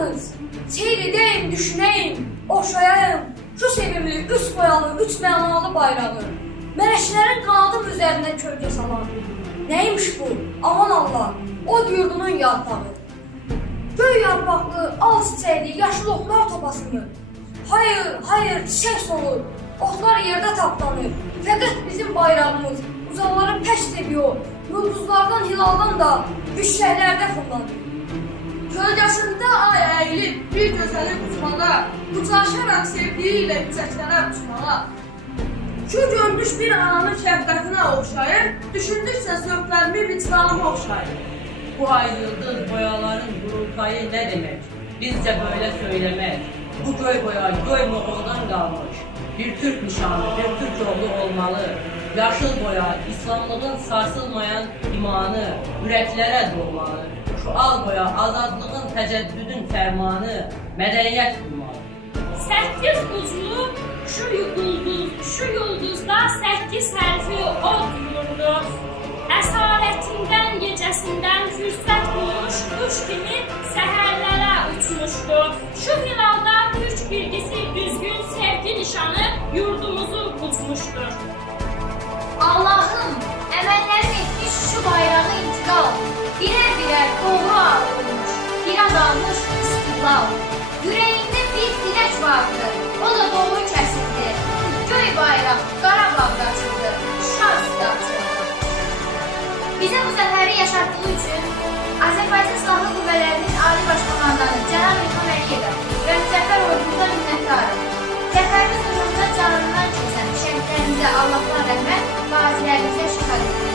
Yalnız seyredeyim, düşüneyim, oxşayayım şu sevimli, üç boyalı, üç mənalı bayrağı. Mələşlərin qanadım üzərində kölgə salan. Neymiş bu? Aman Allah, o yurdunun yarpağı. Göy yarpaqlı, al çiçəkli, yaşıl otlar topasını. Hayır, hayır, çiçək solur, otlar yerdə taplanır. Fəqət bizim bayrağımız uzaqları pəş seviyor. Yıldızlardan, hilaldan da düşəklərdə fırlanır. Kölgəsində ay əyilib bir gözəli uçmağa, uçaşaraq sevdiyi ilə yüksəklərə uçmağa. Kül görmüş bir ananın şəfqətinə oxşayır, düşündükcə zövqlərimi vicdanıma oxşayır. Bu ay yıldız boyaların qurultayı ne demek? Bizce böyle söylemek. Bu göy boya göy Moğol'dan kalmış. Bir Türk nişanı, bir Türk yolu olmalı. Yaşıl boya, İslamlığın sarsılmayan imanı, yüreklere dolmalı. Şu al boya, azadlığın teceddüdün fermanı, medeniyet kurmalı. 8 uclu şu yıldızda 8 hərfi od yurdu. Əsarətindən, gecəsindən fürsət bulmuş, quş kimi səhərlərə uçmuşdu. Şu hilalda Türk bilgisi düzgün sevgi nişanı yurdumuzu uçmuşdur. Allah'ım emellerin etmiş şu bayrağı intikal, birer birer doğru olmuş, bir adalmış istiklal. Yüreğinde bir dilek vardı, o da doğru kesildi. Göy bayrak Qarabağ'da açıldı, şans açıldı. Bize bu zaferi yaşattığı için Azerbaycan Silahlı Qüvvələrinin Ali Başkomandanı Cənab İlham Əliyevə və Zəfər ordumuza minnətdarım. Zəfərimiz uğrunda canından keçən şəhidlərimizə Allahdan rəhmət, qazilərimizə şifaət.